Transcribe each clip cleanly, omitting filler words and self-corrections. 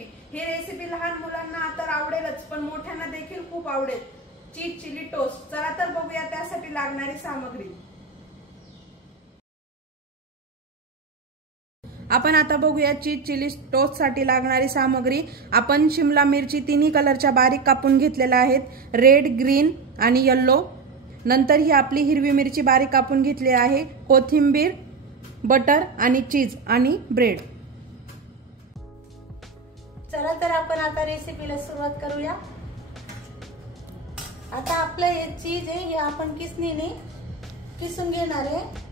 Recipe. ही recipe लहान मुलांना तर आवडेलच, पण मोठ्यांना देखील खूप आवडेल। Cheese chilli toast. चला तर बघूया त्यासाठी लागणारी सामग्री। आपण आता बघूया चीज चिली टोस्ट साठी लागणारी सामग्री। आपण शिमला मिरची तिन्ही कलरच्या बारीक कापून घेतलेल्या आहेत, रेड, ग्रीन आणि येलो। नंतर ही आपली हिरवी मिरची बारीक कापून घेतली आहे, कोथिंबीर, बटर आणि चीज आणि ब्रेड। चला तर आपण आता रेसिपीला सुरुवात करूया। आता आपलं हे चीज आहे, हे आपण किसणीने किसून घेणार आहे।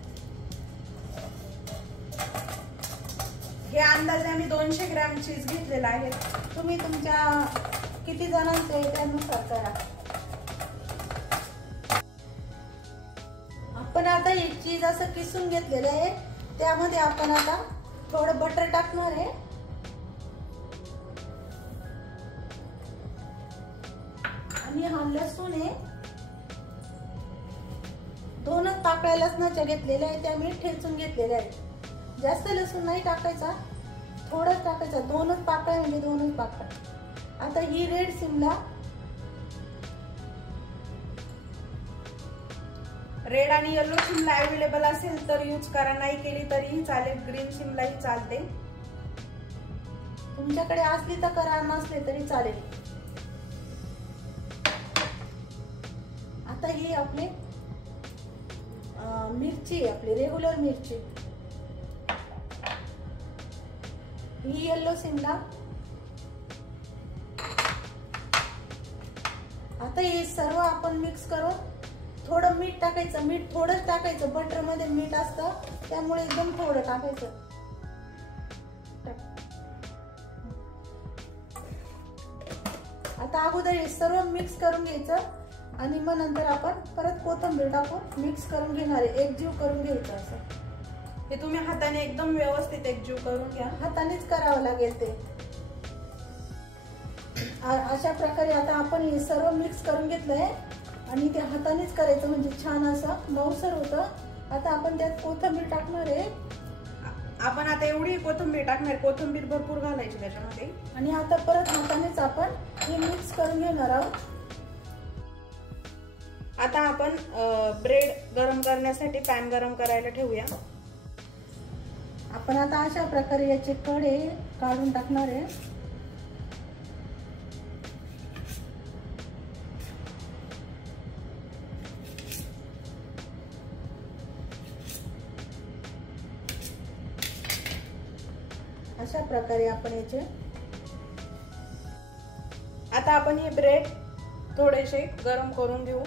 हे अंदाजे आम्ही 200 ग्रॅम चीज घेतलेला आहे। तुम्ही तुमच्या किती जणांचे आहे त्यानुसार करा। आपण आता हे चीज असं किसून घेतलेलं आहे, त्यामध्ये आपण आता थोडं बटर टाकणार आहे आणि हा लसूण आहे, 2च पाकळ्या लसणाच्या घेतलेल्या आहेत, त्या मी ठेचून घेतलेल्या आहेत। जास्त लसूण नाही टाकायचा, थोडंच टाकायचा, 2च पाकळ्या म्हणजे 2च पाकळ्या। आता ही रेड शिमला, रेड आणि येलो शिमला अवेलेबल असेल तर यूज करा, नाही केली तरीही चालेल, ग्रीन शिमलाही चालते। तुमच्याकडे असली तर करा, नसले तरी चालेल। आता ही आपली मिरची, आपली रेग्युलर मिरची, ही येलो शिमला। आता हे सर्व आपण मिक्स करू। थोडं मीठ टाकायचं, मीठ थोडंच टाकायचं, बटर मध्ये मीठ असतं त्यामुळे एकदम थोडं टाकायचं। आता अगोदर हे सर्व मिक्स करून घ्यायचं आणि मग नंतर आपण परत कोथिंबीर टाकून मिक्स करून घेणार आहे, एकजीव करून घ्यायचं असं। हे तुम्ही हाताने एकदम व्यवस्थित एकजीव करून घ्या, हातानेच करावं लागेल ते। अशा प्रकारे आता आपण हे सर्व मिक्स करून घेतलंय आणि ते हातानेच करायचं, म्हणजे छान असं मऊसर होतं। आता आपण त्यात कोथिंबीर टाकणार आहे। आपण आता एवढी कोथिंबीर टाकणार, कोथिंबीर भरपूर घालायची त्याच्यामध्ये। आणि आता परत हातानेच आपण हे मिक्स करून घेणार आहोत। आता आपण ब्रेड गरम करण्यासाठी पॅन गरम करायला ठेवूया। आपण आता अशा प्रकारे याचे कडे काढून टाकणार आहे। अशा प्रकारे आपण याचे, आता आपण हे ब्रेड थोडेसे गरम करून घेऊ।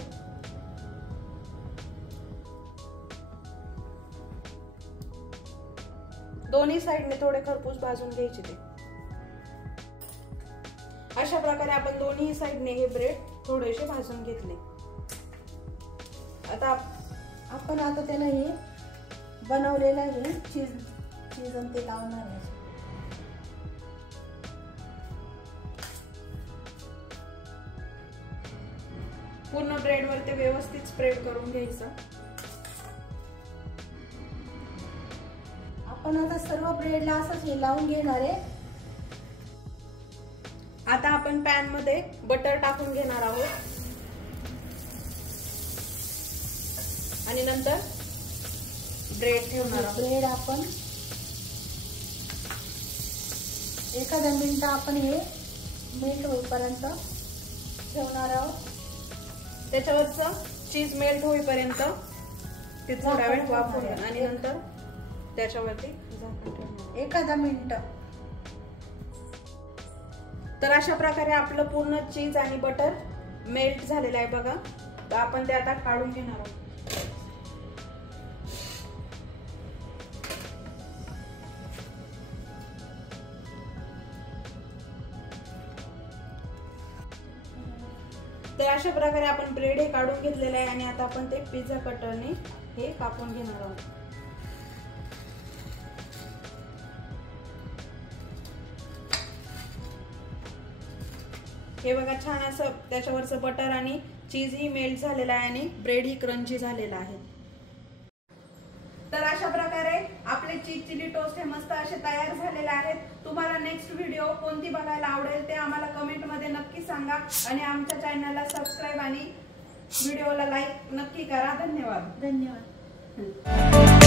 दोन्ही साइडने थोडे खरपूस भाजून घ्यायचे ते। अशा प्रकारे आपण दोन्ही साइडने हे ब्रेड थोडेसे भाजून घेतले। आता आपण आता त्याला हे बनवलेलं आहे चीज आणि ते लावणार आहे। पूर्ण ब्रेड वर ते व्यवस्थित स्प्रेड करून घ्यायचं। आपण आता सर्व ब्रेडला असंच हे लावून घेणार आहे। आता आपण पॅन मध्ये बटर टाकून घेणार आहोत आणि नंतर ब्रेड ठेवणार आहोत। ब्रेड आपण एखाद्या मिनिट आपण हे मेल्ट होईपर्यंत ठेवणार आहोत। त्याच्यावरचं चीज मेल्ट होईपर्यंत ते थोडा वेळ वाफवून आणि नंतर त्याच्यावरती झाकण ठेवणार एखादा मिनिट। तर अशा प्रकारे आपलं पूर्ण चीज आणि बटर मेल्ट झालेलं आहे बघा। तर आपण ते आता काढून घेणार आहोत। तर अशा प्रकारे आपण ब्रेड हे काढून घेतलेलं आहे आणि आता आपण ते पिझ्झा कटरने हे कापून घेणार आहोत। हे बघा छान असं त्याच्यावरचं बटर आणि चीज ही मेल्ट झालेला आहे आणि ब्रेड ही क्रंची झालेला आहे। तर अशा प्रकारे आपले आपले चीज चिली टोस्ट हे मस्त असे तयार झालेले आहेत। तुम्हाला नेक्स्ट व्हिडिओ कोणती बघायला आवडेल ते आम्हाला कमेंट मध्ये नक्की सांगा आणि आमच्या चॅनलला सबस्क्राईब आणि व्हिडिओला लाईक नक्की करा। धन्यवाद। धन्यवाद।